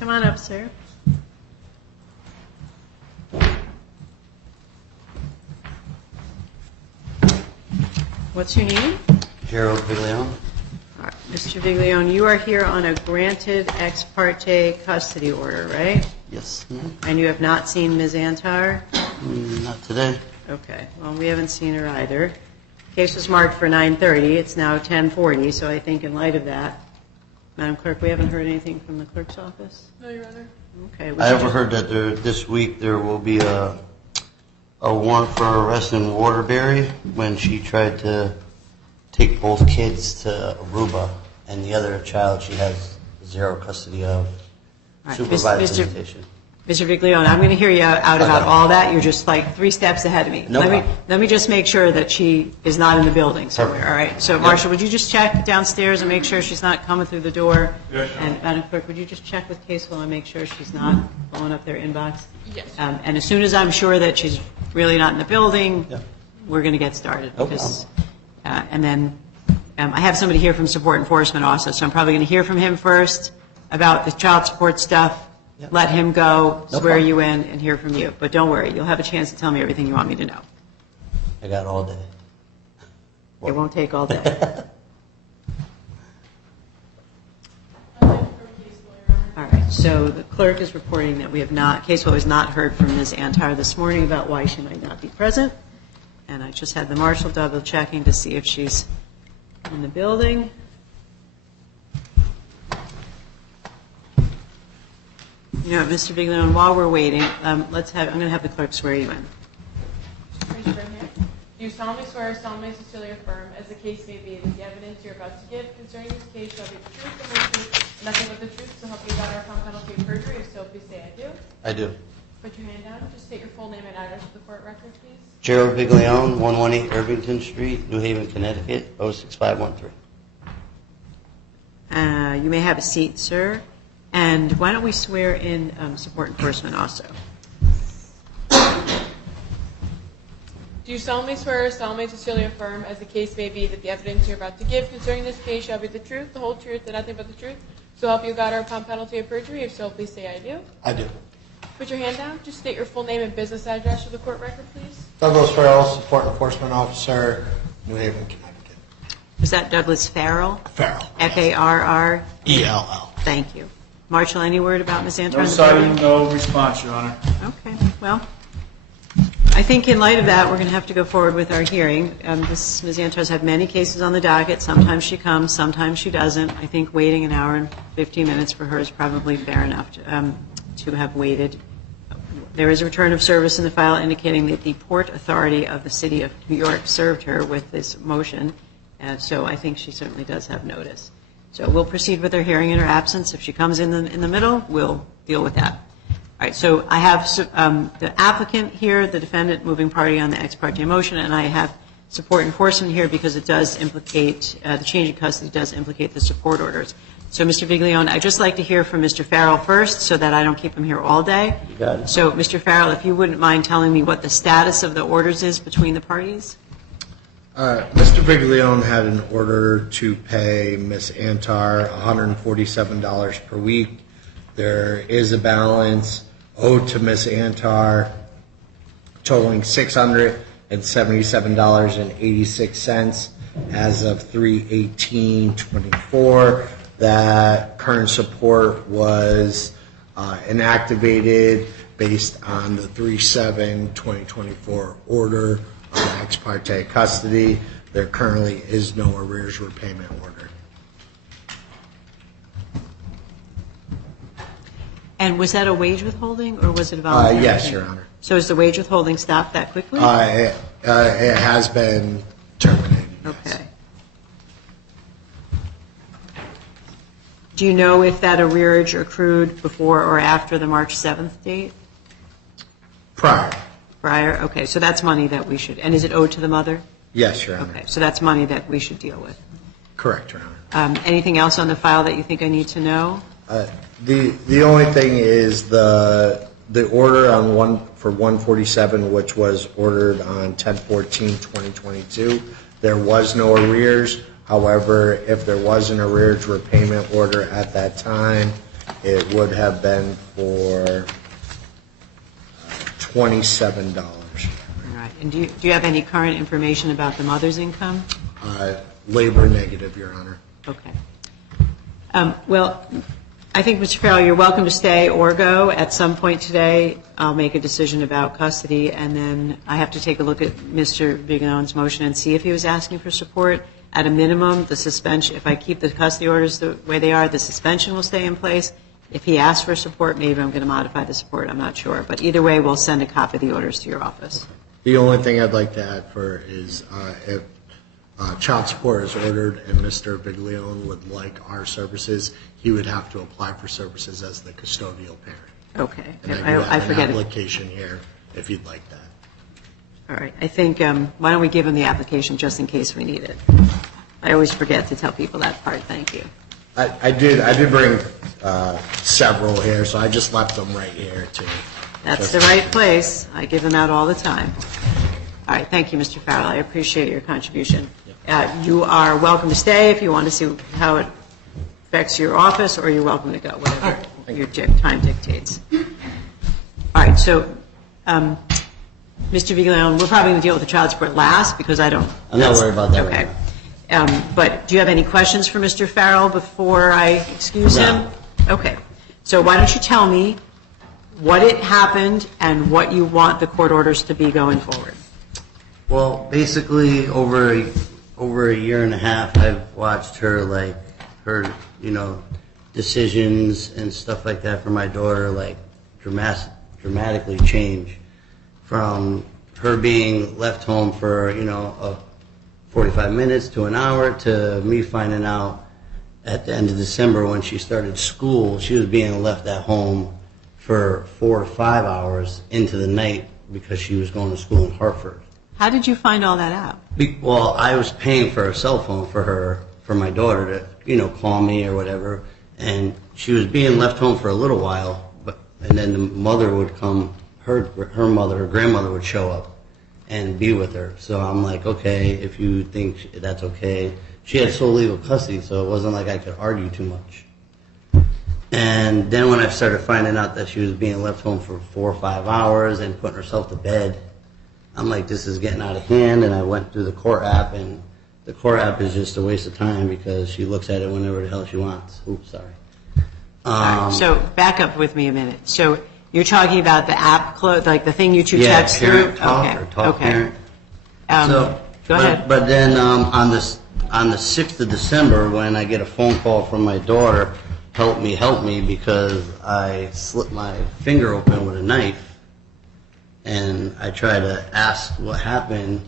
Come on up, sir. What's your name? Gerald Viglione. All right. Mr. Viglione, you are here on a granted ex parte custody order, right? Yes, ma'am. And you have not seen Ms. Antar? Not today. Okay. Well, we haven't seen her either. Case was marked for 9:30. It's now 10:40, so I think in light of that, Madam Clerk, we haven't heard anything from the clerk's office? No, Your Honor. Okay. I overheard that this week there will be a warrant for arrest in Waterbury when she tried to take both kids to Aruba, and the other child she has zero custody of. All right. Supervised visitation. Mr. Viglione, I'm going to hear you out about all that. You're just like 3 steps ahead of me. No problem. Let me just make sure that she is not in the building somewhere, Perfect. all right? So, Marshall, would you just check downstairs and make sure she's not coming through the door? Yes, sure. And Madam Clerk, would you just check with Casewell and make sure she's not blowing up their inbox? Yes. And as soon as I'm sure that she's really not in the building, Yeah. we're going to get started. No because, and then I have somebody here from Support Enforcement also, so I'm probably going to hear from him first about the child support stuff. Yep. Let him go, No swear problem. you in, and hear from you. But don't worry, you'll have a chance to tell me everything you want me to know. I got all day. It won't take all day. All right, so the clerk is reporting that we have not, Casewell has not heard from Ms. Antar this morning about why she might not be present. And I just had the marshal double checking to see if she's in the building. You know, Mr. Viglione, while we're waiting, I'm going to have the clerk swear you in. Raise your right hand. Do you solemnly swear or solemnly sincerely affirm, as the case may be, that the evidence you're about to give concerning this case shall be the truth, the whole truth, and nothing but the truth, so help you God, or upon penalty of perjury? If so, please say I do. I do. Put your hand down. Just state your full name and address for the court record, please. Gerald Viglione, 118 Irvington Street, New Haven, Connecticut, 06513. You may have a seat, sir. And why don't we swear in Support Enforcement also? Do you solemnly swear or solemnly sincerely affirm, as the case may be, that the evidence you're about to give concerning this case shall be the truth, the whole truth, and nothing but the truth? So help you God, or upon penalty of perjury? If so, please say I do. I do. Put your hand down. Just state your full name and business address for the court record, please. Douglas Farrell, Support Enforcement Officer, New Haven, Connecticut. Was that Douglas Farrell? Farrell. F-A-R-R? E-L-L. Thank you. Marshall, any word about Ms. Antar? No citing, no response, Your Honor. Okay, well, I think in light of that, we're going to have to go forward with our hearing. Ms. Antar's had many cases on the docket. Sometimes she comes, sometimes she doesn't. I think waiting an hour and 15 minutes for her is probably fair enough to have waited. There is a return of service in the file indicating that the Port Authority of the City of New York served her with this motion, so I think she certainly does have notice. So we'll proceed with her hearing in her absence. If she comes in the middle, we'll deal with that. All right, so I have the applicant here, the defendant, moving party on the ex parte motion, and I have Support Enforcement here because it does implicate, the change in custody does implicate the support orders. So, Mr. Viglione, I'd just like to hear from Mr. Farrell first so that I don't keep him here all day. You got it. So, Mr. Farrell, if you wouldn't mind telling me what the status of the orders is between the parties? Mr. Viglione had an order to pay Ms. Antar $147 per week. There is a balance owed to Ms. Antar totaling $677.86 as of 3/18/24. That current support was inactivated based on the 3/7/2024 order on ex parte custody. There currently is no arrears repayment order. And was that a wage withholding or was it a voluntary? Yes, thing? Your Honor. So is the wage withholding stopped that quickly? It has been terminated. Yes. Okay. Do you know if that arrearage accrued before or after the March 7th date? Prior. Prior? Okay, so that's money that we should, and is it owed to the mother? Yes, Your Honor. Okay, so that's money that we should deal with. Correct, Your Honor. Anything else on the file that you think I need to know? The only thing is the order on for 147, which was ordered on 10/14/2022. There was no arrears. However, if there was an arrears repayment order at that time, it would have been for $27. All right. And do you have any current information about the mother's income? Labor negative, Your Honor. Okay. Well, I think, Mr. Farrell, you're welcome to stay or go. At some point today, I'll make a decision about custody, and then I have to take a look at Mr. Viglione's motion and see if he was asking for support. At a minimum, the suspension, if I keep the custody orders the way they are, the suspension will stay in place. If he asks for support, maybe I'm going to modify the support. I'm not sure. But either way, we'll send a copy of the orders to your office. The only thing I'd like to add for is if child support is ordered and Mr. Viglione would like our services, he would have to apply for services as the custodial parent. Okay. And I I do have forget an it. application here if you'd like that. All right. I think, why don't we give him the application just in case we need it? I always forget to tell people that part. Thank you. I did bring several here, so I just left them right here too. That's the right place. I give them out all the time. All right. Thank you, Mr. Farrell. I appreciate your contribution. You are welcome to stay if you want to see how it affects your office, or you're welcome to go, whatever your time dictates. All right. So, Mr. Viglione, we're probably going to deal with the child support last because I don't. I'm not worried about that Okay. right now. But do you have any questions for Mr. Farrell before I excuse him? Okay. So why don't you tell me what it happened and what you want the court orders to be going forward? Well, basically, over a year and a half, I've watched her, decisions and stuff like that for my daughter, dramatically change. From her being left home for, 45 minutes to an hour, to me finding out at the end of December when she started school, she was being left at home for 4 to 5 hours into the night because she was going to school in Hartford. How did you find all that out? Well, I was paying for a cell phone for my daughter to, call me or whatever, and she was being left home for a little while, and then the mother would come, her grandmother would show up and be with her. So I'm like, okay, if you think that's okay. She had sole legal custody, so it wasn't like I could argue too much. And then when I started finding out that she was being left home for 4 or 5 hours and putting herself to bed, I'm like, this is getting out of hand. And I went through the court app, and the court app is just a waste of time because she looks at it whenever the hell she wants. Oops, sorry. So back up with me a minute. So you're talking about the app, like the thing you two text through? Parent Talk or Talk Parent. Go ahead. But then on the 6th of December, when I get a phone call from my daughter, help me, because I slipped my finger open with a knife, and I try to ask what happened,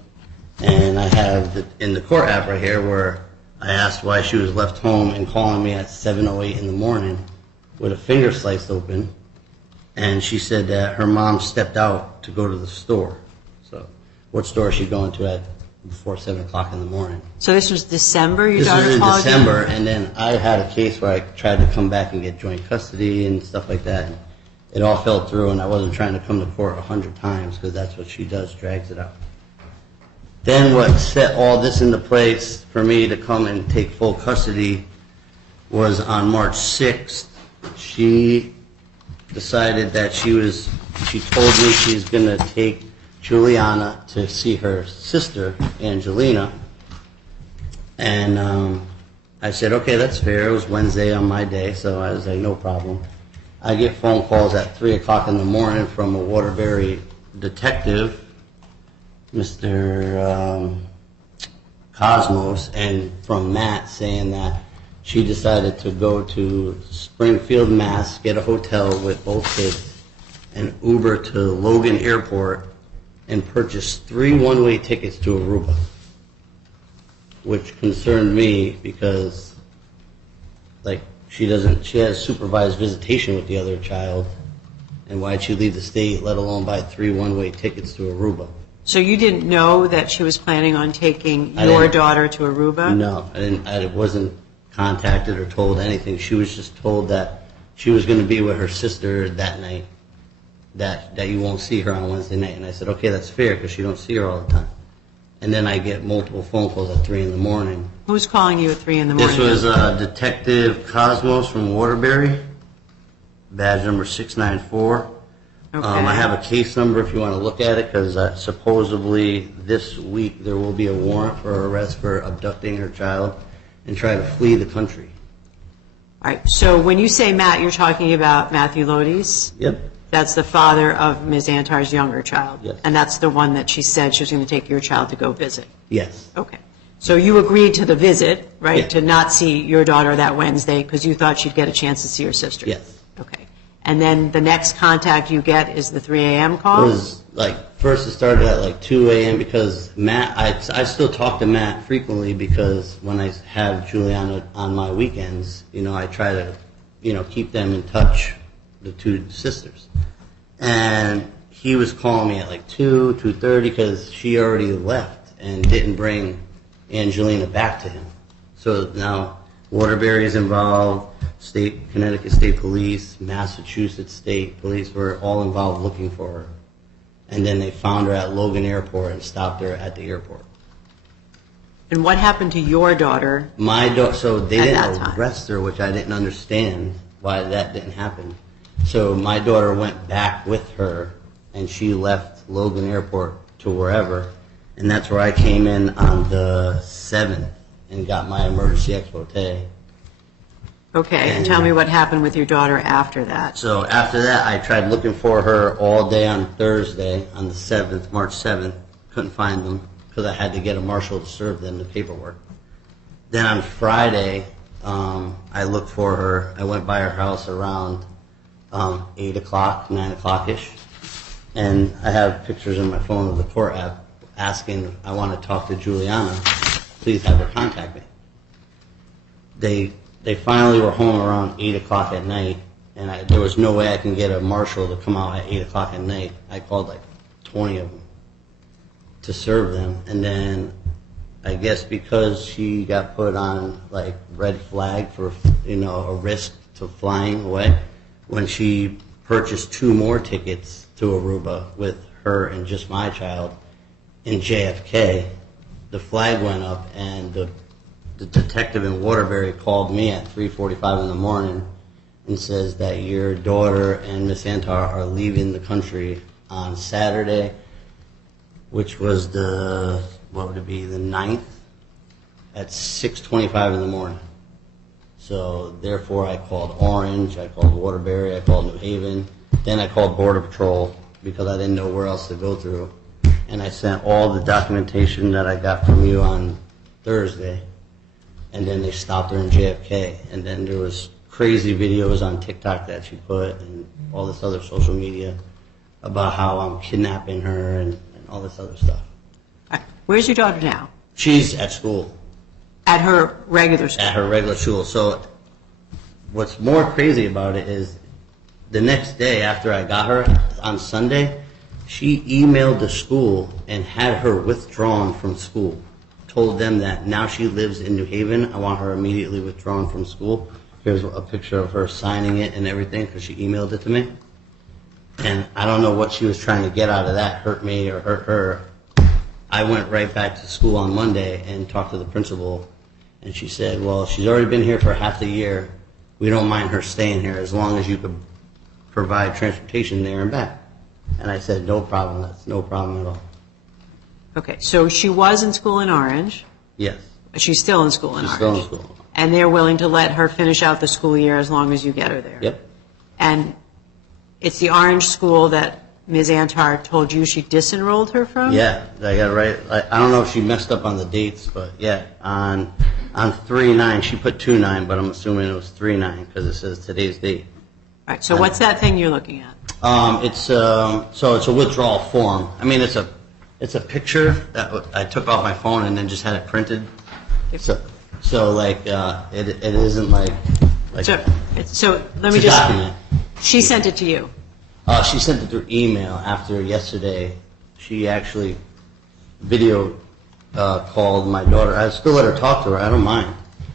and I have in the court app right here where I asked why she was left home and calling me at 7:08 in the morning with a finger sliced open. And she said that her mom stepped out to go to the store. So what store is she going to before 7 o'clock in the morning? So this was December, your This daughter was in called you? December, and then I had a case where I tried to come back and get joint custody and stuff like that. And it all fell through, and I wasn't trying to come to court 100 times because that's what she does, drags it out. Then what set all this into place for me to come and take full custody was on March 6th. She decided that she told me she's going to take Juliana to see her sister, Angelina. And I said, okay, that's fair. It was Wednesday on my day, so I was like, no problem. I get phone calls at 3 o'clock in the morning from a Waterbury detective, Mr. Cosmos, and from Matt, saying that she decided to go to Springfield, Mass., get a hotel with both kids, and Uber to Logan Airport and purchase 3 one-way tickets to Aruba, which concerned me because, she has supervised visitation with the other child, and why'd she leave the state, let alone buy 3 one-way tickets to Aruba? So you didn't know that she was planning on taking your daughter to Aruba? No, I wasn't contacted or told anything. She was just told that she was going to be with her sister that night, that you won't see her on Wednesday night. And I said, okay, that's fair because you don't see her all the time. And then I get multiple phone calls at 3 in the morning. Who's calling you at 3 in the morning? This was Detective Cosmos from Waterbury. badge number 694. Okay. I have a case number if you want to look at it, because supposedly this week there will be a warrant for her arrest for abducting her child and trying to flee the country. All right, so when you say Matt, you're talking about Matthew Lodi's? Yep. That's the father of Ms. Antar's younger child? Yes. And that's the one that she said she was going to take your child to go visit? Yes. Okay. So you agreed to the visit, right, Yeah. to not see your daughter that Wednesday because you thought she'd get a chance to see her sister? Yes. Okay. And then the next contact you get is the 3 a.m. It call? was first it started at 2 a.m. because Matt, I still talk to Matt frequently because when I have Juliana on my weekends, I try to, keep them in touch, the two sisters. And he was calling me at 2:30 because she already left and didn't bring Angelina back to him. So now Waterbury is involved, Connecticut State Police, Massachusetts State Police were all involved looking for her. And then they found her at Logan Airport and stopped her at the airport. And what happened to your daughter? My daughter, so they At didn't that time. arrest her, which I didn't understand why that didn't happen. So my daughter went back with her, and she left Logan Airport to wherever, and that's where I came in on the 7th and got my emergency expose. Okay, and tell me what happened with your daughter after that. So after that, I tried looking for her all day on Thursday, on the 7th, March 7th. Couldn't find them because I had to get a marshal to serve them the paperwork. Then on Friday, I looked for her. I went by her house around 8 o'clock, 9 o'clock-ish. And I have pictures in my phone of the court app asking, I want to talk to Juliana. Please have her contact me. They finally were home around 8 o'clock at night, and there was no way I can get a marshal to come out at 8 o'clock at night. I called 20 of them to serve them, and then I guess because she got put on red flag for a risk to flying away, when she purchased 2 more tickets to Aruba with her and just my child in JFK, the flag went up, and the detective in Waterbury called me at 3:45 in the morning and says that your daughter and Miss Antar are leaving the country on Saturday, which was the 9th, at 6:25 in the morning. So therefore I called Orange, I called Waterbury, I called New Haven, then I called Border Patrol because I didn't know where else to go through. And I sent all the documentation that I got from you on Thursday. And then they stopped her in JFK. And then there was crazy videos on TikTok that she put and all this other social media about how I'm kidnapping her and all this other stuff. All right, where's your daughter now? She's at school. At her regular school? At her regular school. So what's more crazy about it is the next day after I got her on Sunday, she emailed the school and had her withdrawn from school. Told them that now she lives in New Haven, I want her immediately withdrawn from school. Here's a picture of her signing it and everything because she emailed it to me. And I don't know what she was trying to get out of that, hurt me or hurt her. I went right back to school on Monday and talked to the principal, and she said, well, she's already been here for half the year. We don't mind her staying here as long as you could provide transportation there and back. And I said, no problem, that's no problem at all. Okay, so she was in school in Orange. Yes. She's still in school in She's Orange. still in school. And they're willing to let her finish out the school year as long as you get her there. Yep. And it's the Orange school that Ms. Antar told you she disenrolled her from? Yeah, I got it right. I don't know if she messed up on the dates, but yeah, on 3/9, she put 2/9, but I'm assuming it was 3/9 because it says today's date. All right, so what's that thing you're looking at? It's a withdrawal form. I mean, it's a picture that I took off my phone and then just had it printed. So it isn't like So let me it's a just, document. she sent it to you. She sent it through email after yesterday. She actually video called my daughter. I still let her talk to her. I don't mind.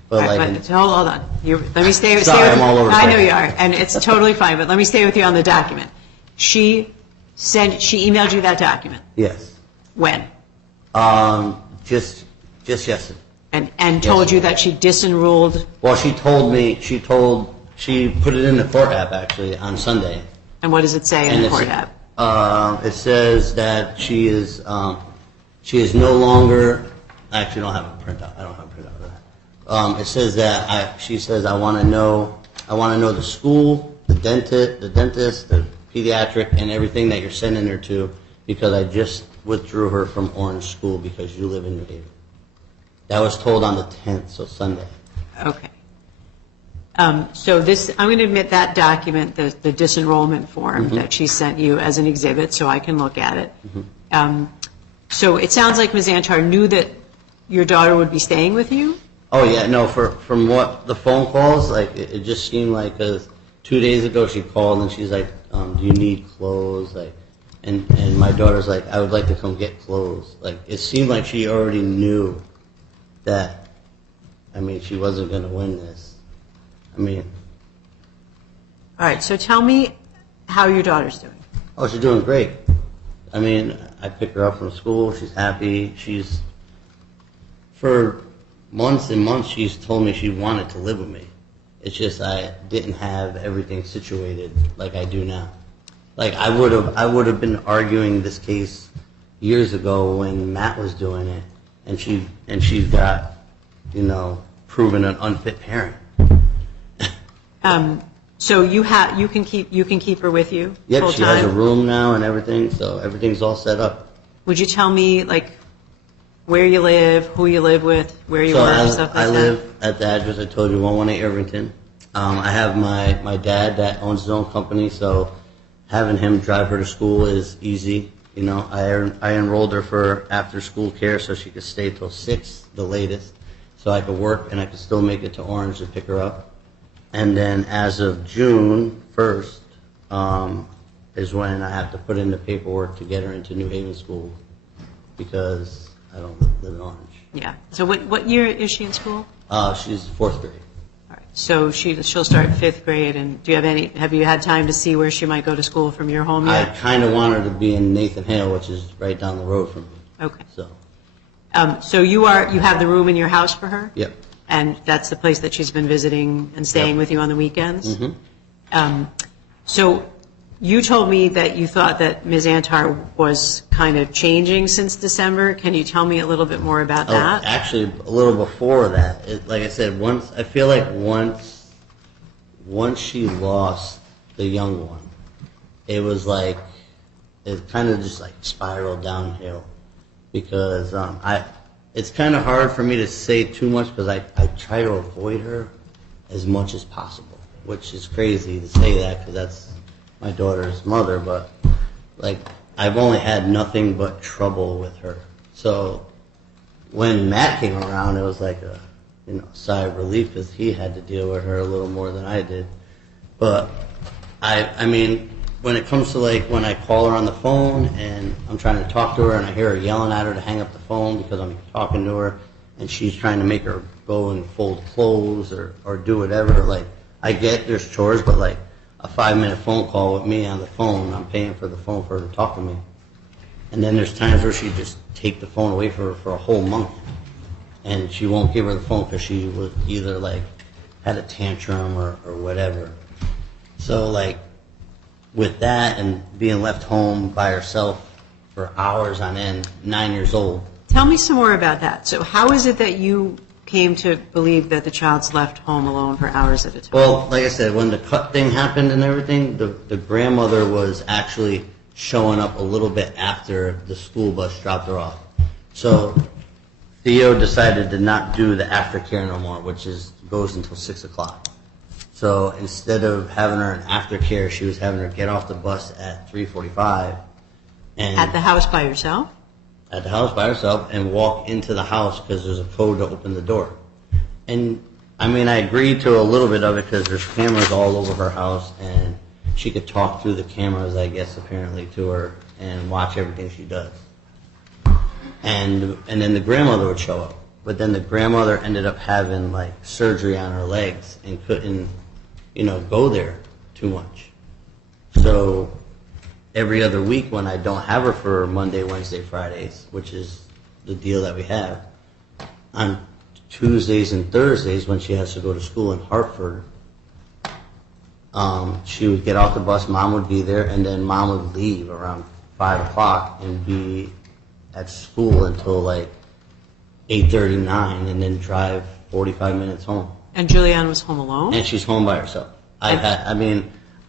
But All right, but hold on. Let me stay with Sorry, you. I'm all over the I know place. you are, and it's totally fine, but let me stay with you on the document. She emailed you that document. yes. When? Just yesterday. And told you that she disenrolled. Well, she told She put it in the court app actually on Sunday. And what does it say in the court app? It says that she is no longer. I actually don't have a printout. I don't have a printout of that. It says that she says I want to know the school, the dentist, the pediatric, and everything that you're sending her to, because I just withdrew her from Orange School because you live in New Haven. That was told on the 10th, so Sunday. Okay. So this, I'm going to admit that document, the disenrollment form that she sent you as an exhibit, so I can look at it. So it sounds like Ms. Antar knew that your daughter would be staying with you? Oh yeah, no. From what the phone calls, like it just seemed like 'cause 2 days ago she called and she's like, "Do you need clothes?" Like, and my daughter's like, "I would like to come get clothes." Like it seemed like she already knew that. I mean, she wasn't going to win this. I mean, All right, so tell me how your daughter's doing. oh, she's doing great. I mean, I pick her up from school. She's happy. For months and months, she's told me she wanted to live with me. It's just I didn't have everything situated like I do now. Like I would have been arguing this case years ago when Matt was doing it, and she got, proven an unfit parent. So you can keep her with you Yep, full she has a time? room now and everything, so everything's all set up. Would you tell me like where you live, who you live with, where you So work, stuff like I that? live at the address I told you, 118 Irvington. I have my dad that owns his own company, so having him drive her to school is easy. I enrolled her for after school care so she could stay till 6, the latest, so I could work and I could still make it to Orange to pick her up. And then as of June 1st is when I have to put in the paperwork to get her into New Haven School because I don't live in Orange. Yeah. So what year is she in school? She's 4th grade. All right. So she'll start 5th grade, and have you had time to see where she might go to school from your home I yet? kind of want her to be in Nathan Hale, which is right down the road from me. Okay. So, So you have the room in your house for her? yep. And that's the place that she's been visiting and staying Yep. with you on the weekends? Mm-hmm. So you told me that you thought that Ms. Antar was kind of changing since December. Can you tell me a little bit more about that? Actually, a little before that, like I said, once she lost the young one, it was like it kind of just like spiraled downhill because it's kind of hard for me to say too much because I try to avoid her as much as possible, which is crazy to say that because that's my daughter's mother, but like I've only had nothing but trouble with her. So when Matt came around, it was like a sigh of relief because he had to deal with her a little more than I did. But I mean, when it comes to like when I call her on the phone and I'm trying to talk to her and I hear her yelling at her to hang up the phone because I'm talking to her and she's trying to make her go and fold clothes or do whatever, like I get there's chores, but like a 5-minute phone call with me on the phone, I'm paying for the phone for her to talk to me. And then there's times where she just take the phone away from her for a whole month and she won't give her the phone because she was either like had a tantrum or whatever. So like with that and being left home by herself for hours on end, 9 years old. Tell me some more about that. So how is it that you came to believe that the child's left home alone for hours at a time? Well, like I said, when the cut thing happened and everything, the grandmother was actually showing up a little bit after the school bus dropped her off. So Theo decided to not do the aftercare no more, which goes until 6 o'clock. So instead of having her in aftercare, she was having her get off the bus at 3:45. And At the house by yourself? at the house by herself and walk into the house because there's a code to open the door. And I mean, I agreed to a little bit of it because there's cameras all over her house and she could talk through the cameras, I guess, apparently to her and watch everything she does. And then the grandmother would show up. But then the grandmother ended up having like surgery on her legs and couldn't, go there too much. So every other week when I don't have her for Monday, Wednesday, Fridays, which is the deal that we have, on Tuesdays and Thursdays when she has to go to school in Hartford, she would get off the bus, mom would be there, and then mom would leave around 5 o'clock and be at school until like 8:39, and then drive 45 minutes home. And Julianne was home alone? And she's home by herself. I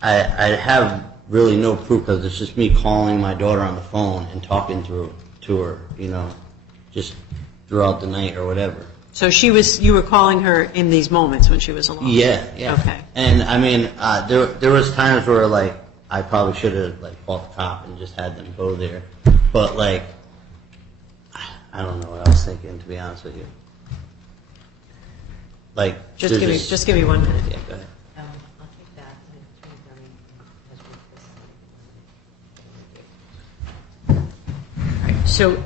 have really no proof because it's just me calling my daughter on the phone and talking to her, just throughout the night or whatever. So you were calling her in these moments when she was alone? Yeah. Okay. And there was times where like I probably should have like called the cop and just had them go there, but like I don't know what I was thinking, to be honest with you. Like Just give me 1 minute. Yeah, go ahead. I'll take that. So,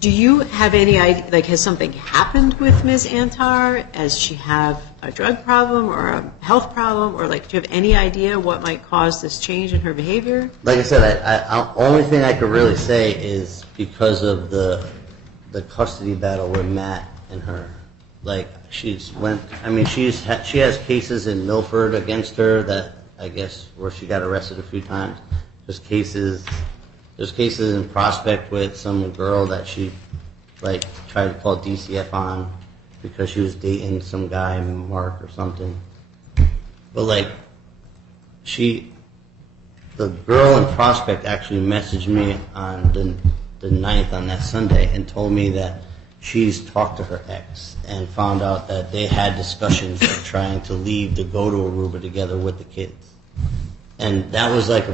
do you have any idea, like, has something happened with Ms. Antar? Does she have a drug problem or a health problem? Or, like, do you have any idea what might cause this change in her behavior? Like I said, I only thing I could really say is because of the custody battle with Matt and her. Like, she has cases in Milford against her that I guess where she got arrested a few times. There's cases in Prospect with some girl that she like tried to call DCF on because she was dating some guy, Mark or something. But like the girl in Prospect actually messaged me on the 9th on that Sunday and told me that she's talked to her ex and found out that they had discussions of trying to leave to go to Aruba together with the kids. And that was like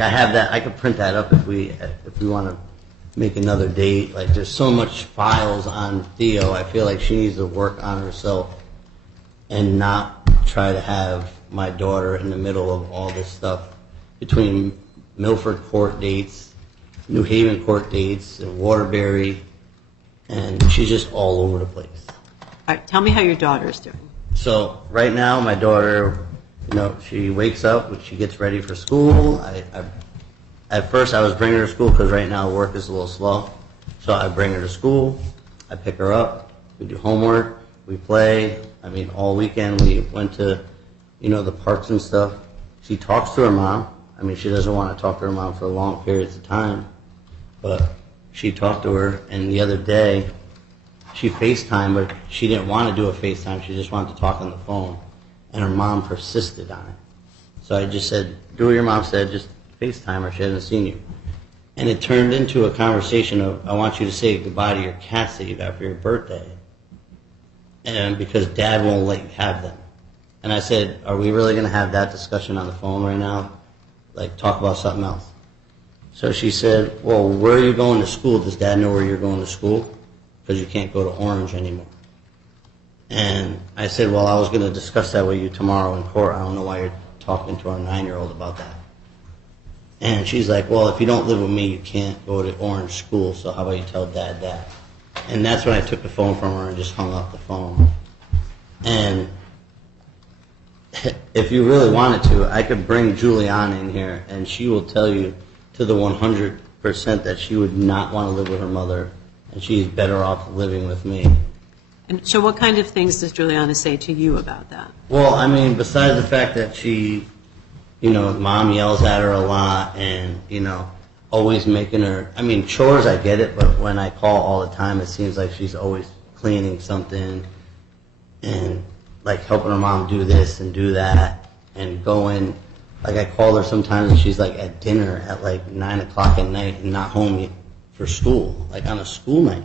I have that, I could print that up if we want to make another date. Like there's so much files on Theo, I feel like she needs to work on herself and not try to have my daughter in the middle of all this stuff between Milford court dates, New Haven court dates, and Waterbury, and she's just all over the place. All right, tell me how your daughter's doing. So right now, my daughter, she wakes up, she gets ready for school. At first, I was bringing her to school because right now work is a little slow. So I bring her to school, I pick her up, we do homework, we play. All weekend we went to, the parks and stuff. She talks to her mom. She doesn't want to talk to her mom for long periods of time, but she talked to her, and the other day, she FaceTimed, but she didn't want to do a FaceTime. She just wanted to talk on the phone, and her mom persisted on it. So I just said, do what your mom said, just FaceTime her. She hasn't seen you. And it turned into a conversation of, I want you to say goodbye to your cats that you got for your birthday, and because Dad won't let you have them. And I said, are we really going to have that discussion on the phone right now? Like, talk about something else. So she said, well, where are you going to school? Does Dad know where you're going to school? Because you can't go to Orange anymore. And I said, well, I was going to discuss that with you tomorrow in court. I don't know why you're talking to our 9-year-old about that. And she's like, well, if you don't live with me, you can't go to Orange school, so how about you tell Dad that? And that's when I took the phone from her and just hung up the phone. And if you really wanted to, I could bring Juliana in here, and she will tell you to the 100% that she would not want to live with her mother, and she's better off living with me. And so what kind of things does Juliana say to you about that? Well, besides the fact that she, Mom yells at her a lot and, always making her, chores, I get it, but when I call all the time, it seems like she's always cleaning something and, like, helping her mom do this and do that and going, like, I call her sometimes and she's, like, at dinner at, like, 9 o'clock at night and not home yet for school, like, on a school night,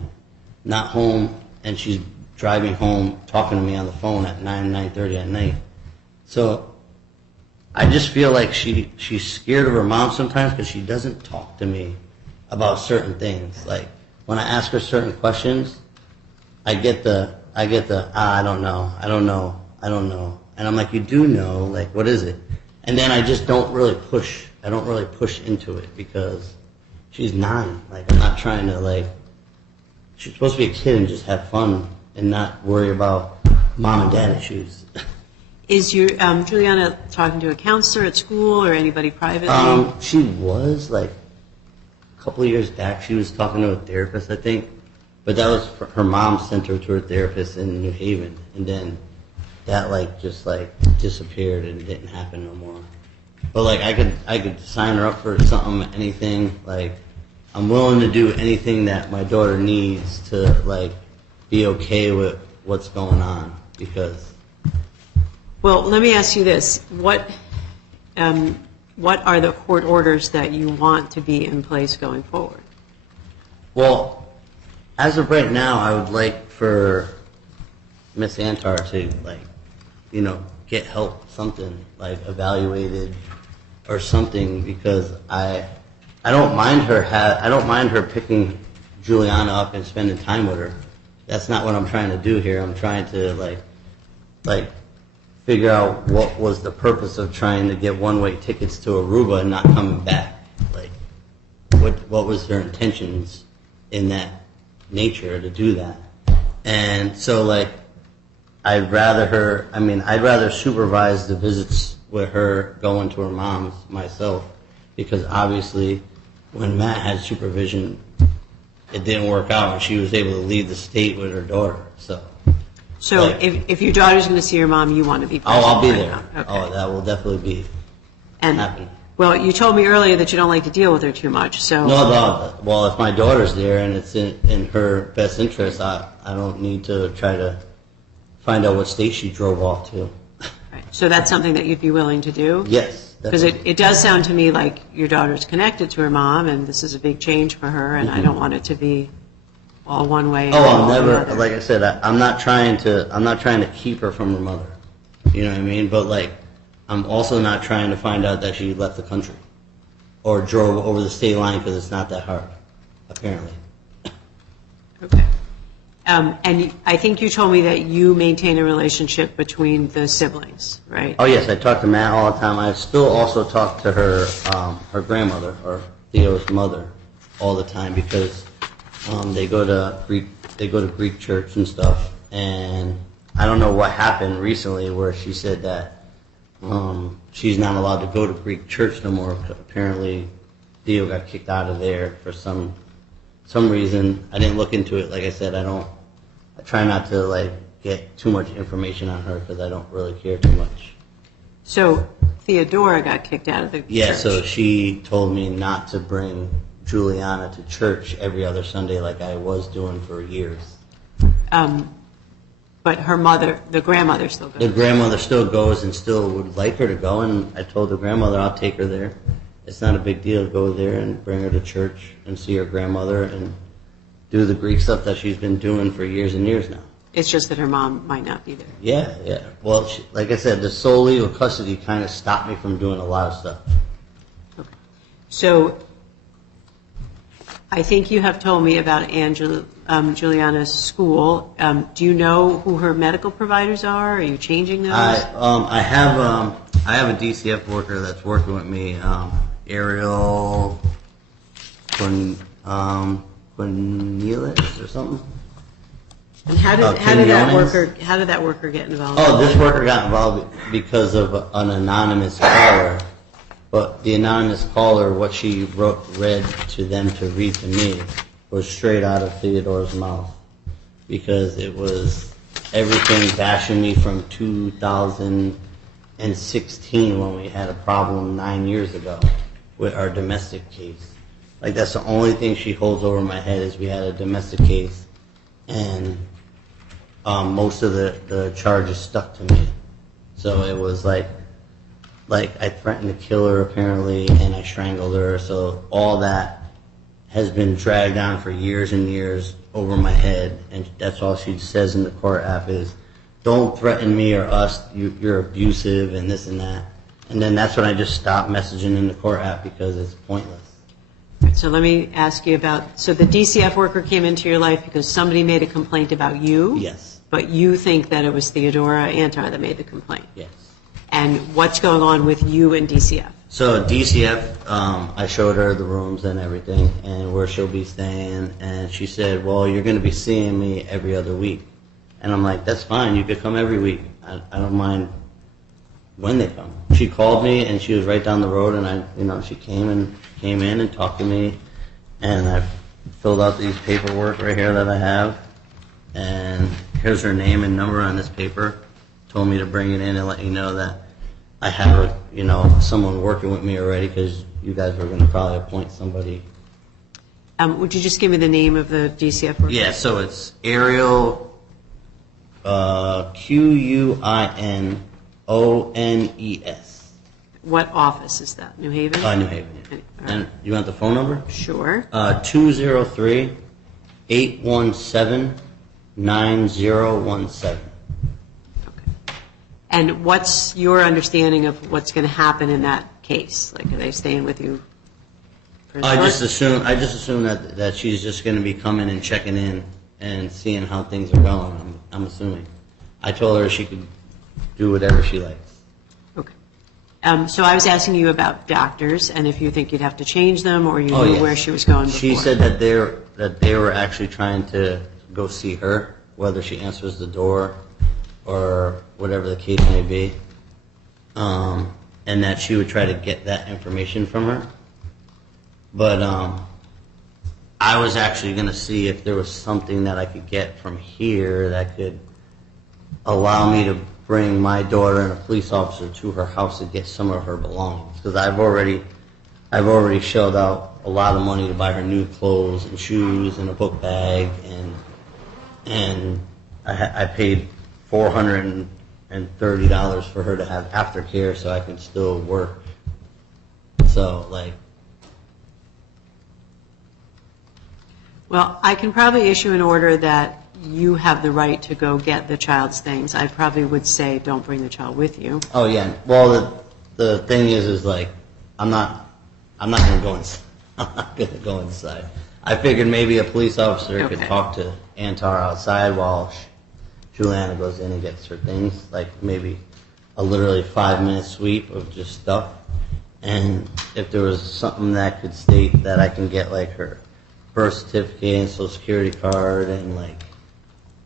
not home, and she's driving home, talking to me on the phone at 9:30 at night. So I just feel like she's scared of her mom sometimes because she doesn't talk to me about certain things. Like when I ask her certain questions, I get the I don't know, and I'm like, you do know, like, what is it? And then I just don't really push. I don't really push into it because she's 9. Like I'm not trying to like. She's supposed to be a kid and just have fun and not worry about mom and dad issues. Is your Juliana talking to a counselor at school or anybody privately? She was, like, a couple of years back, she was talking to a therapist, I think. But that was her mom sent her to her therapist in New Haven. And then that like just like disappeared and didn't happen no more. But like I could sign her up for something, anything. Like I'm willing to do anything that my daughter needs to like be okay with what's going on because. Well, let me ask you this: what are the court orders that you want to be in place going forward? Well, as of right now, I would like for Miss Antar to like, you know, get help, something like evaluated or something, because I don't mind her picking Juliana up and spending time with her. That's not what I'm trying to do here. I'm trying to like figure out what was the purpose of trying to get one-way tickets to Aruba and not coming back. Like, what was their intentions in that nature to do that? And so, like, I'd rather supervise the visits with her going to her mom's myself, because obviously when Matt had supervision, it didn't work out and she was able to leave the state with her daughter. So like, if your daughter's going to see your mom, you want to be present. I'll be right there. now. Okay. Oh, that will definitely be happening. Well, you told me earlier that you don't like to deal with her too much, so... No. Well, if my daughter's there and it's in her best interest, I don't need to try to find out what state she drove off to. Right. So that's something that you'd be willing to do? Yes. Because it does sound to me like your daughter's connected to her mom, and this is a big change for her, and I don't want it to be all one way. Oh, I'll never. Like I said, I'm not trying to keep her from her mother. You know what I mean? But like, I'm also not trying to find out that she left the country or drove over the state line, because it's not that hard, apparently. Okay. And I think you told me that you maintain a relationship between the siblings, right? Oh yes, I talk to Matt all the time. I still also talk to her grandmother, or Theo's mother, all the time, because they go to Greek church and stuff. And I don't know what happened recently where she said that she's not allowed to go to Greek church no more. Apparently, Theo got kicked out of there for some reason. I didn't look into it. Like I said, I try not to like get too much information on her because I don't really care too much. So Theodora got kicked out of the church. Yeah, so she told me not to bring Juliana to church every other Sunday like I was doing for years. But her mother, the grandmother, still goes. The grandmother still goes and still would like her to go, and I told the grandmother I'll take her there. It's not a big deal. Go there and bring her to church and see her grandmother and do the Greek stuff that she's been doing for years and years now. It's just that her mom might not be there. Yeah. Well, like I said, the sole legal custody kind of stopped me from doing a lot of stuff. Okay. So I think you have told me about Juliana's school. Do you know who her medical providers are? Are you changing those? I have a DCF worker that's working with me, Ariel Cornelius or something. And how did that worker get involved? Oh, this worker got involved because of an anonymous caller. But the anonymous caller, what she read to them to read to me, was straight out of Theodora's mouth, because it was everything bashing me from 2016 when we had a problem 9 years ago with our domestic case. Like, that's the only thing she holds over my head, is we had a domestic case, and most of the charges stuck to me. So it was like I threatened to kill her apparently, and I strangled her. So all that has been dragged on for years and years over my head, and that's all she says in the court app is, "Don't threaten me or us. You're abusive," and this and that. And then that's when I just stopped messaging in the court app because it's pointless. So let me ask you so the DCF worker came into your life because somebody made a complaint about you? Yes. But you think that it was Theodora Antar that made the complaint? Yes. And what's going on with you and DCF? So DCF, I showed her the rooms and everything and where she'll be staying, and she said, "Well, you're going to be seeing me every other week." And I'm like, "That's fine. You could come every week. I don't mind when they come." She called me, and she was right down the road, and she came in and talked to me, and I filled out these paperwork right here that I have, and here's her name and number on this paper, told me to bring it in and let you know that I have someone working with me already, because you guys were going to probably appoint somebody. Would you just give me the name of the DCF worker? Yeah, so it's Ariel, Quinones. What office is that? New Haven? New Haven, yeah. And you want the phone number? Sure. 203-817-9017. Okay. And what's your understanding of what's going to happen in that case? Like, are they staying with you? I just assume that she's just going to be coming and checking in and seeing how things are going. I'm assuming. I told her she could do whatever she likes. Okay. So I was asking you about doctors, and if you think you'd have to change them, or you knew Yes. where she was going before. She said that they were actually trying to go see her, whether she answers the door or whatever the case may be, and that she would try to get that information from her. But I was actually going to see if there was something that I could get from here that could allow me to bring my daughter and a police officer to her house to get some of her belongings. Because I've already shelled out a lot of money to buy her new clothes and shoes and a book bag, and I paid $430 for her to have aftercare so I can still work. So, like... Well, I can probably issue an order that you have the right to go get the child's things. I probably would say don't bring the child with you. Oh yeah. Well, the thing is like I'm not going to go inside. I'm not going to go inside. I figured maybe a police officer could talk to Antar outside while Juliana goes in and gets her things. Like maybe a literally 5-minute sweep of just stuff. And if there was something that could state that I can get like her birth certificate and social security card and like,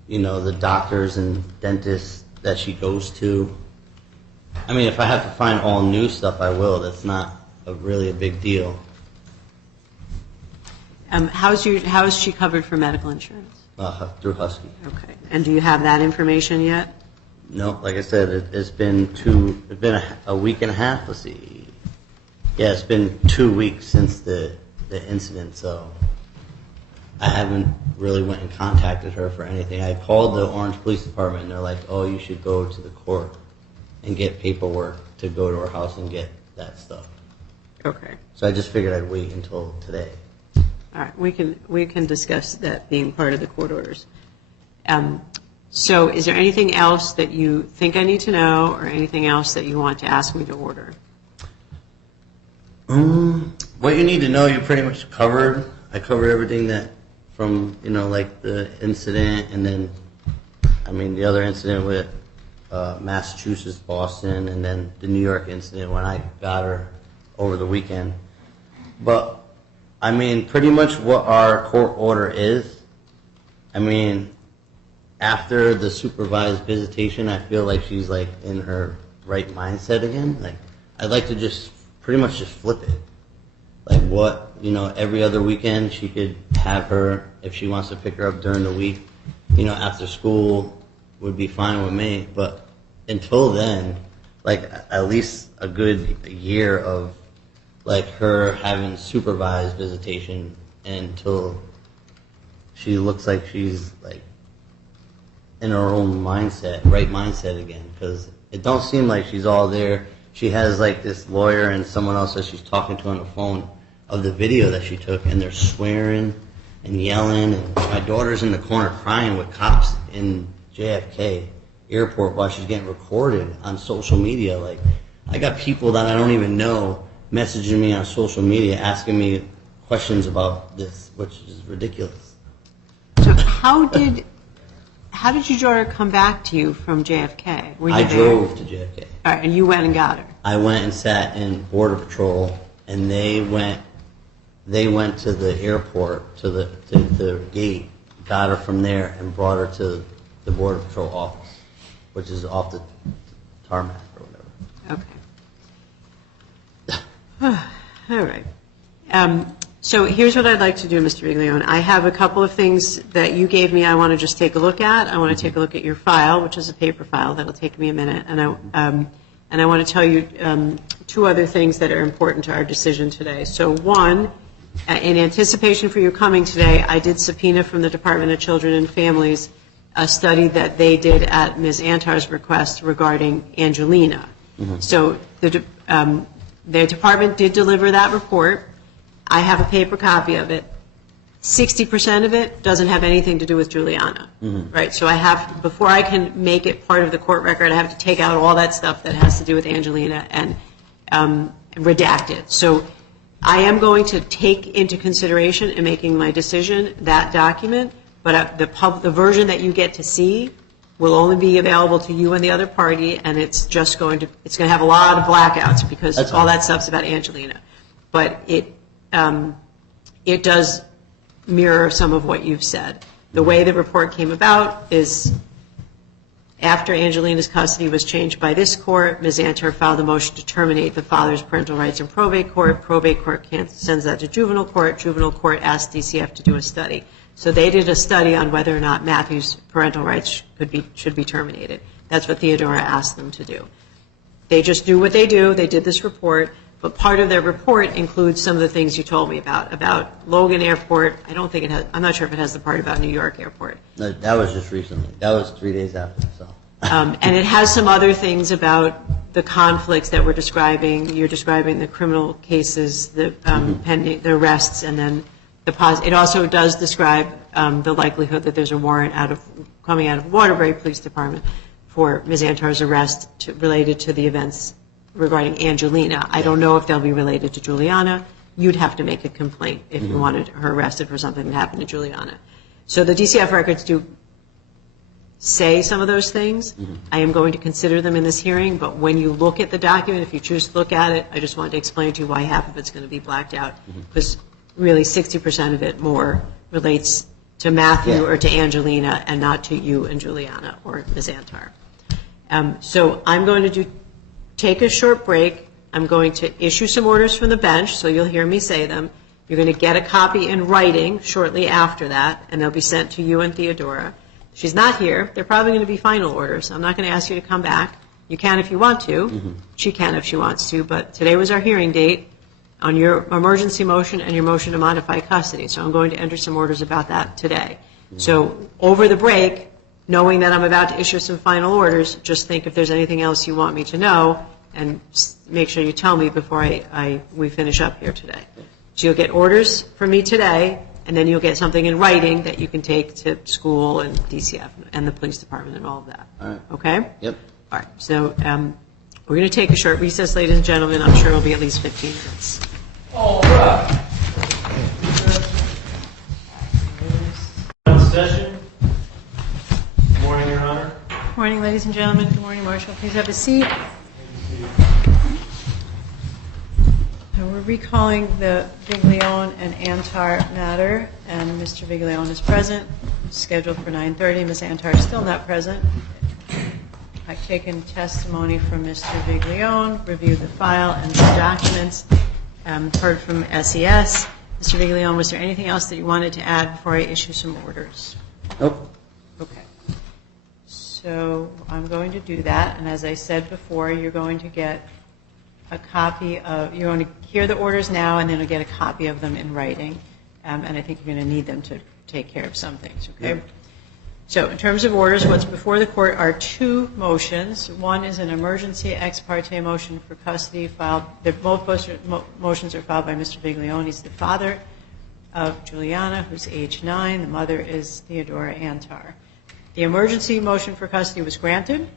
the doctors and dentists that she goes to. I mean, if I have to find all new stuff, I will. That's not really a big deal. How is she covered for medical insurance? Through Husky. Okay. And do you have that information yet? No, like I said, it's been a week and a half. Let's see. Yeah, it's been 2 weeks since the incident, so I haven't really went and contacted her for anything. I called the Orange Police Department, and they're like, oh, you should go to the court and get paperwork to go to her house and get that stuff. Okay. So I just figured I'd wait until today. All right. We can discuss that being part of the court orders. So is there anything else that you think I need to know, or anything else that you want to ask me to order? What you need to know, you pretty much covered. I covered everything that from, like the incident, and then, the other incident with Massachusetts, Boston, and then the New York incident when I got her over the weekend. But, pretty much what our court order is, after the supervised visitation, I feel like she's, like, in her right mindset again. Like, I'd like to just pretty much just flip it. Like what, every other weekend she could have her, if she wants to pick her up during the week, after school would be fine with me. But until then, like at least a good year of like her having supervised visitation until she looks like she's like in her own mindset, right mindset again. Because it don't seem like she's all there. She has like this lawyer and someone else that she's talking to on the phone of the video that she took, and they're swearing and yelling, and my daughter's in the corner crying with cops in JFK airport while she's getting recorded on social media. Like, I got people that I don't even know messaging me on social media asking me questions about this, which is ridiculous. So how did your daughter come back to you from JFK? Were you I there? drove to JFK. All right, and you went and got her. I went and sat in Border Patrol, and they went to the airport, to the gate, got her from there, and brought her to the Border Patrol office, which is off the tarmac or whatever. Okay. All right. So here's what I'd like to do, Mr. Viglione. I have a couple of things that you gave me I want to just take a look at. I want to take a look at your file, which is a paper file. That'll take me a minute. And I want to tell you two other things that are important to our decision today. So one, in anticipation for you coming today, I did subpoena from the Department of Children and Families a study that they did at Ms. Antar's request regarding Angelina. So the department did deliver that report. I have a paper copy of it. 60% of it doesn't have anything to do with Juliana, right? So I have, before I can make it part of the court record, I have to take out all that stuff that has to do with Angelina and redact it. So I am going to take into consideration in making my decision that document, but the version that you get to see will only be available to you and the other party, and it's going to have a lot of blackouts because all that stuff's about Angelina. But it does mirror some of what you've said. The way the report came about is after Angelina's custody was changed by this court, Ms. Antar filed a motion to terminate the father's parental rights in probate court. Probate court sends that to juvenile court. Juvenile court asked DCF to do a study. So they did a study on whether or not Matthew's parental rights should be terminated. That's what Theodora asked them to do. They just do what they do. They did this report. But part of their report includes some of the things you told me about Logan Airport. I'm not sure if it has the part about New York Airport. No, that was just recently. That was 3 days after, so. And it has some other things about the conflicts that we're describing. You're describing the criminal cases, the pending, the arrests, and then it also does describe the likelihood that there's a warrant coming out of Waterbury Police Department for Ms. Antar's arrest related to the events regarding Angelina. I don't know if they'll be related to Juliana. You'd have to make a complaint if you wanted her arrested for something that happened to Juliana. So the DCF records do say some of those things. I am going to consider them in this hearing, but when you look at the document, if you choose to look at it, I just wanted to explain to you why half of it's going to be blacked out, because really 60% of it more relates to Matthew or to Angelina and not to you and Juliana or Ms. Antar. So I'm going to take a short break. I'm going to issue some orders from the bench, so you'll hear me say them. You're going to get a copy in writing shortly after that, and they'll be sent to you and Theodora. She's not here. They're probably going to be final orders. I'm not going to ask you to come back. You can if you want to. She can if she wants to, but today was our hearing date on your emergency motion and your motion to modify custody, so I'm going to enter some orders about that today. So over the break, knowing that I'm about to issue some final orders, just think if there's anything else you want me to know, and make sure you tell me before we finish up here today. So you'll get orders from me today, and then you'll get something in writing that you can take to school and DCF and the police department and all of that. All right. Okay? Yep. All right. So we're going to take a short recess, ladies and gentlemen. I'm sure it'll be at least 15 minutes. All right. Session. Good morning, Your Honor. Good morning, ladies and gentlemen. Good morning, Marshall. Please have a seat. We're recalling the Viglione and Antar matter, and Mr. Viglione is present, scheduled for 9:30. Ms. Antar is still not present. I've taken testimony from Mr. Viglione, reviewed the file and the documents, heard from SES. Mr. Viglione, was there anything else that you wanted to add before I issue some orders? Nope. Okay. So I'm going to do that, and as I said before, you're going to get a copy of, you're going to hear the orders now, and then you'll get a copy of them in writing, and I think you're going to need them to take care of some things, okay? Yeah. So in terms of orders, what's before the court are two motions. One is an emergency ex parte motion for custody filed. Both motions are filed by Mr. Viglione. He's the father of Juliana, who's age 9. The mother is Theodora Antar. The emergency motion for custody was granted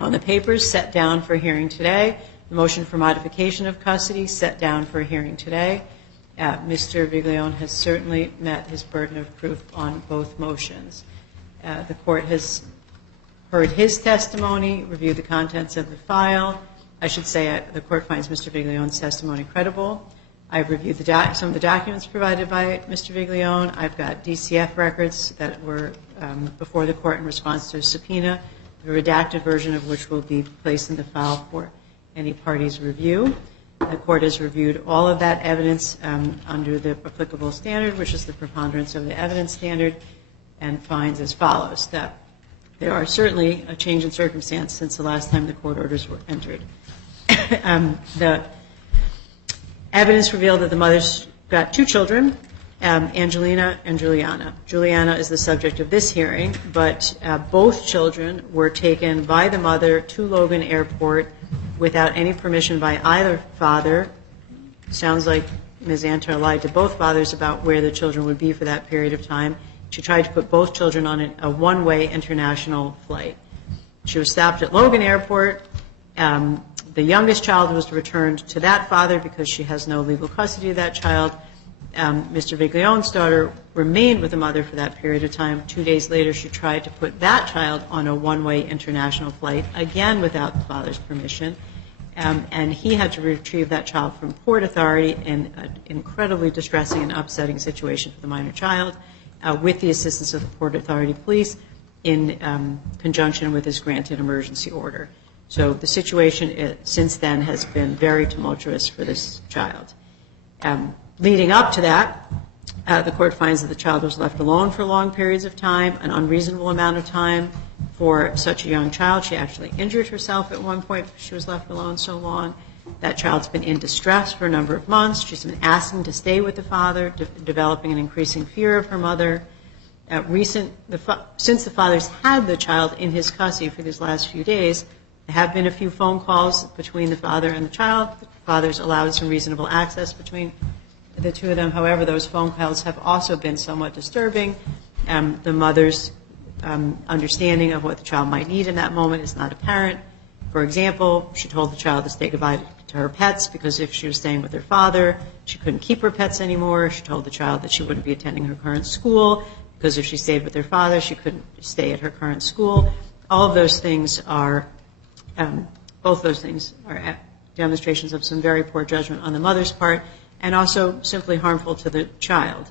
on the papers set down for hearing today. The motion for modification of custody set down for hearing today. Mr. Viglione has certainly met his burden of proof on both motions. The court has heard his testimony, reviewed the contents of the file. I should say the court finds Mr. Viglione's testimony credible. I've reviewed some of the documents provided by Mr. Viglione. I've got DCF records that were before the court in response to a subpoena, the redacted version of which will be placed in the file for any party's review. The court has reviewed all of that evidence under the applicable standard, which is the preponderance of the evidence standard, and finds as follows, that there are certainly a change in circumstance since the last time the court orders were entered. The evidence revealed that the mother's got two children, Angelina and Juliana. Juliana is the subject of this hearing, but both children were taken by the mother to Logan Airport without any permission by either father. Sounds like Ms. Antar lied to both fathers about where the children would be for that period of time. She tried to put both children on a one-way international flight. She was stopped at Logan Airport. The youngest child was returned to that father because she has no legal custody of that child. Mr. Viglione's daughter remained with the mother for that period of time. 2 days later, she tried to put that child on a one-way international flight, again without the father's permission. And he had to retrieve that child from Port Authority in an incredibly distressing and upsetting situation for the minor child, with the assistance of the Port Authority police in conjunction with his granted emergency order. So the situation since then has been very tumultuous for this child. Leading up to that, the court finds that the child was left alone for long periods of time, an unreasonable amount of time for such a young child. She actually injured herself at one point because she was left alone so long. That child's been in distress for a number of months. She's been asking to stay with the father, developing an increasing fear of her mother. Since the father's had the child in his custody for these last few days, there have been a few phone calls between the father and the child. The father's allowed some reasonable access between the two of them. However, those phone calls have also been somewhat disturbing. The mother's understanding of what the child might need in that moment is not apparent. For example, she told the child to say goodbye to her pets because if she was staying with her father, she couldn't keep her pets anymore. She told the child that she wouldn't be attending her current school because if she stayed with her father, she couldn't stay at her current school. All of those things are, both those things are demonstrations of some very poor judgment on the mother's part, and also simply harmful to the child.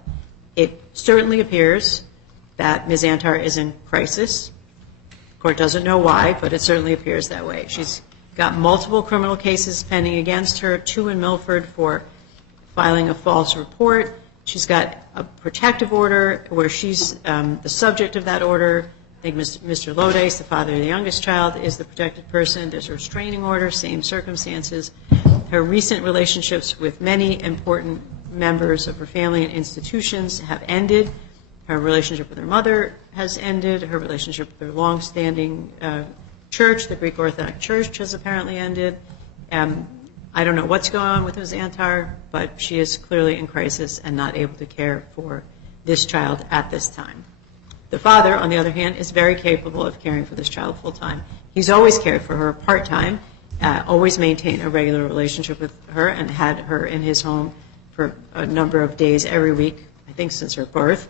It certainly appears that Ms. Antar is in crisis. The court doesn't know why, but it certainly appears that way. She's got multiple criminal cases pending against her, 2 in Milford for filing a false report. She's got a protective order where she's the subject of that order. I think Mr. Lodes, the father of the youngest child, is the protected person. There's a restraining order, same circumstances. Her recent relationships with many important members of her family and institutions have ended. Her relationship with her mother has ended. Her relationship with her longstanding church, the Greek Orthodox Church, has apparently ended. I don't know what's going on with Ms. Antar, but she is clearly in crisis and not able to care for this child at this time. The father, on the other hand, is very capable of caring for this child full-time. He's always cared for her part-time, always maintained a regular relationship with her, and had her in his home for a number of days every week, I think since her birth.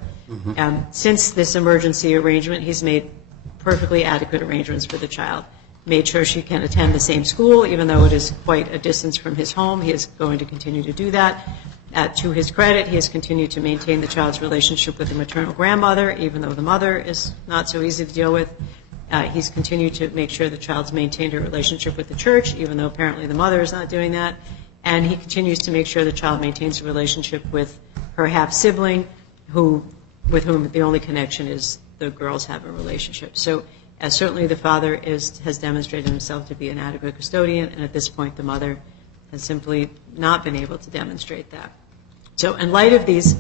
Since this emergency arrangement, he's made perfectly adequate arrangements for the child. Made sure she can attend the same school, even though it is quite a distance from his home. He is going to continue to do that. To his credit, he has continued to maintain the child's relationship with the maternal grandmother, even though the mother is not so easy to deal with. He's continued to make sure the child's maintained her relationship with the church, even though apparently the mother is not doing that. And he continues to make sure the child maintains a relationship with her half-sibling, with whom the only connection is the girls have a relationship. So certainly the father has demonstrated himself to be an adequate custodian, and at this point the mother has simply not been able to demonstrate that. So in light of these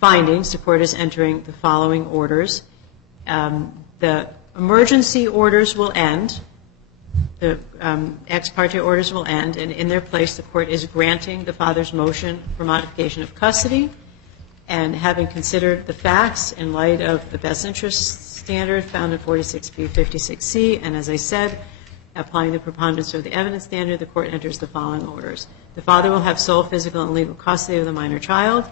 findings, the court is entering the following orders. The emergency orders will end. The ex parte orders will end, and in their place the court is granting the father's motion for modification of custody, and having considered the facts in light of the best interest standard found in 46B 56C, and as I said, applying the preponderance of the evidence standard, the court enters the following orders. The father will have sole physical and legal custody of the minor child.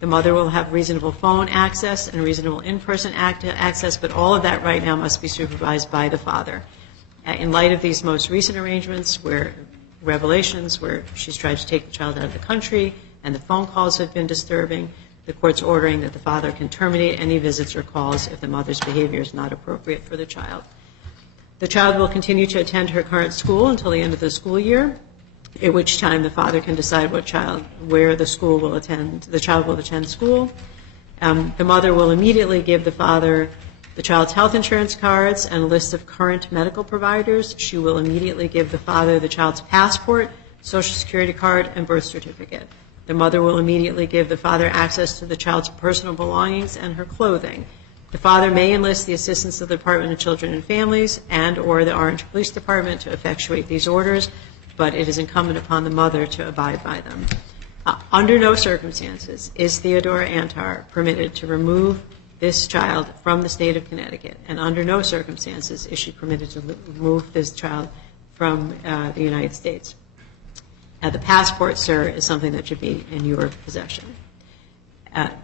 The mother will have reasonable phone access and reasonable in-person access, but all of that right now must be supervised by the father. In light of these most recent arrangements, revelations where she's tried to take the child out of the country and the phone calls have been disturbing, the court's ordering that the father can terminate any visits or calls if the mother's behavior is not appropriate for the child. The child will continue to attend her current school until the end of the school year. at which time the father can decide where the child will attend school. The mother will immediately give the father the child's health insurance cards and a list of current medical providers. She will immediately give the father the child's passport, social security card, and birth certificate. The mother will immediately give the father access to the child's personal belongings and her clothing. The father may enlist the assistance of the Department of Children and Families and or the Orange Police Department to effectuate these orders, but it is incumbent upon the mother to abide by them. Under no circumstances is Theodora Antar permitted to remove this child from the state of Connecticut, and under no circumstances is she permitted to remove this child from the United States. The passport, sir, is something that should be in your possession.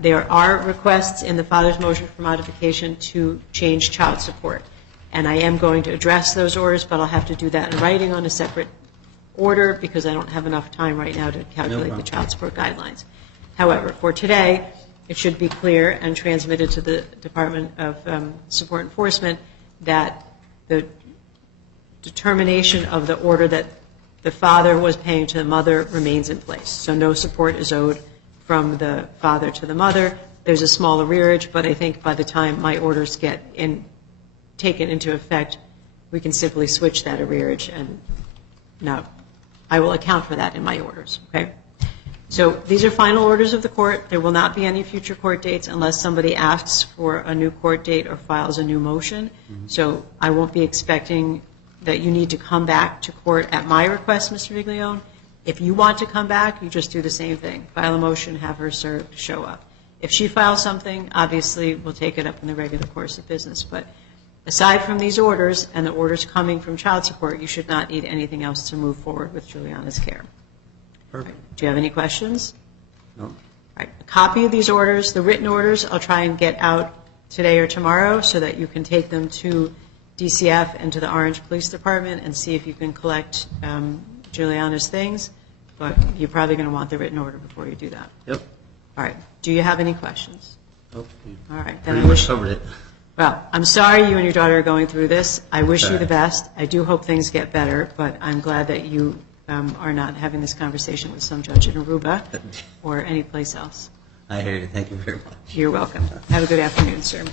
There are requests in the father's motion for modification to change child support, and I am going to address those orders, but I'll have to do that in writing on a separate order because I don't have enough time right now to calculate the child support guidelines. However, for today, it should be clear and transmitted to the Department of Support Enforcement that the determination of the order that the father was paying to the mother remains in place. So no support is owed from the father to the mother. There's a small arrearage, but I think by the time my orders get taken into effect, we can simply switch that arrearage, and no, I will account for that in my orders, okay? So these are final orders of the court. There will not be any future court dates unless somebody asks for a new court date or files a new motion. So I won't be expecting that you need to come back to court at my request, Mr. Viglione. If you want to come back, you just do the same thing. File a motion, have her served, show up. If she files something, obviously we'll take it up in the regular course of business. But aside from these orders and the orders coming from child support, you should not need anything else to move forward with Juliana's care. Perfect. Right. Do you have any questions? No. All right. A copy of these orders, the written orders, I'll try and get out today or tomorrow so that you can take them to DCF and to the Orange Police Department and see if you can collect Juliana's things. But you're probably going to want the written order before you do that. Yep. All right. Do you have any questions? Nope. All right. Pretty much covered it. Well, I'm sorry you and your daughter are going through this. I wish you Okay. the best. I do hope things get better, but I'm glad that you are not having this conversation with some judge in Aruba or any place else. I hear you. Thank you very much. You're welcome. Have a good afternoon, sir.